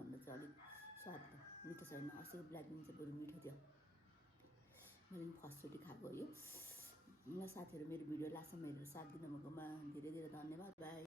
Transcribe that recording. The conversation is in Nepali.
भन्दा चाहिँ अलिक स्वाद मिठो छैन। अस्तिको ब्ल्याक बिन चाहिँ बरु मिठो थियो। मैले पनि फर्स्टचोटि खाएको यो। ल साथीहरू, मेरो भिडियो लास्टसम्म हेरेर साथ दिनुभएकोमा धेरै धेरै धन्यवाद। बाई।